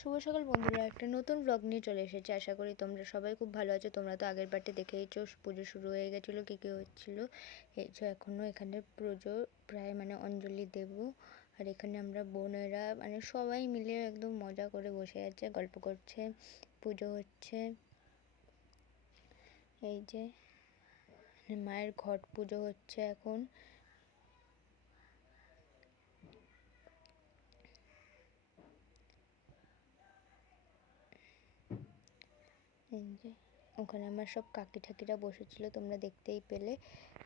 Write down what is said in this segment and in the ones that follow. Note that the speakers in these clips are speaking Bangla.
শুভ সকাল বন্ধুরা, একটা নতুন ব্লগ নিয়ে চলে এসেছি। আশা করি তোমরা সবাই খুব ভালো আছো। তোমরা তো আগের বারটি দেখেইছো পুজো শুরু হয়ে গেছিলো, কী কী হচ্ছিলো। এই যে এখনও এখানে পুজো প্রায় অঞ্জলি দেব। আর এখানে আমরা বোনেরা সবাই মিলে একদম মজা করে বসে আছে, গল্প করছে, পুজো হচ্ছে। এই যে মায়ের ঘট পুজো হচ্ছে এখন। এই যে ওখানে আমার সব কাকি ঠাকিরা বসেছিল, তোমরা দেখতেই পেলে।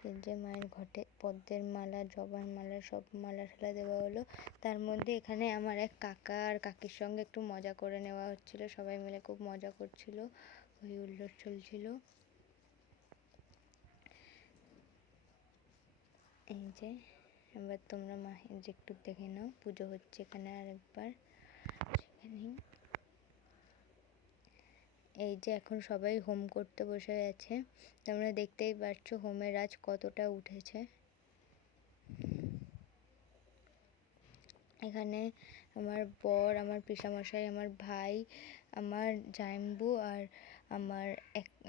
এই যে মায়ের ঘটে পদ্মের মালা, জবার মালা, সব মালা ঠালা দেওয়া হলো। তার মধ্যে এখানে আমার এক কাকা আর কাকির সঙ্গে একটু মজা করে নেওয়া হচ্ছিল। সবাই মিলে খুব মজা করছিল, ওই উল্লাস চলছিল। এই যে এবার তোমরা মায়ের যে একটু দেখে নাও, পুজো হচ্ছে এখানে আরেকবার। সেখানেই এই যে এখন সবাই হোম করতে বসে গেছে। তোমরা দেখতেই পাচ্ছ হোমের আঁচ কতটা উঠেছে। এখানে আমার বর, আমার পিসামশাই, আমার ভাই, আমার জামাইবু আর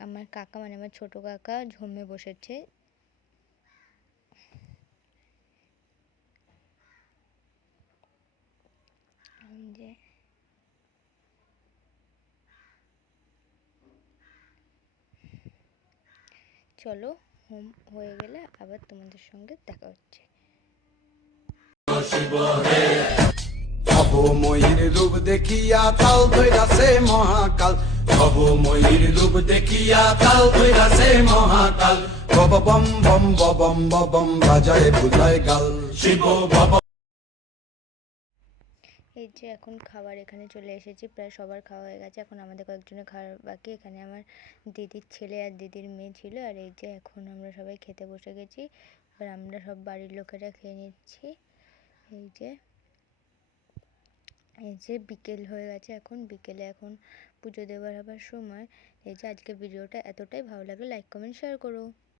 আমার কাকা আমার ছোট কাকা হোমে বসেছে। যে চলো, হোম হয়ে গেলে আবার তোমাদের সঙ্গে দেখা হচ্ছে। ভব ময়ূর রূপ দেখিয়া তাল ধৈরাছে মহাকাল, ভব ময়ূর রূপ দেখিয়া তাল ধৈরাছে মহাকাল। বব বম বম বম বম বাজায় বুঝায় গাল, শিব ভব। এই যে এখন খাবার এখানে চলে এসেছি, প্রায় সবার খাওয়া হয়ে গেছে। এখন আমাদের কয়েকজনের খাওয়ার বাকি। এখানে আমার দিদির ছেলে আর দিদির মেয়ে ছিল। আর এই যে এখন আমরা সবাই খেতে বসে গেছি। এবার আমরা সব বাড়ির লোকেরা খেয়ে নিচ্ছি। এই যে বিকেল হয়ে গেছে, এখন বিকেলে এখন পুজো দেওয়ার আবার সময়। এই যে আজকে ভিডিওটা এতটাই, ভালো লাগে লাইক কমেন্ট শেয়ার করো।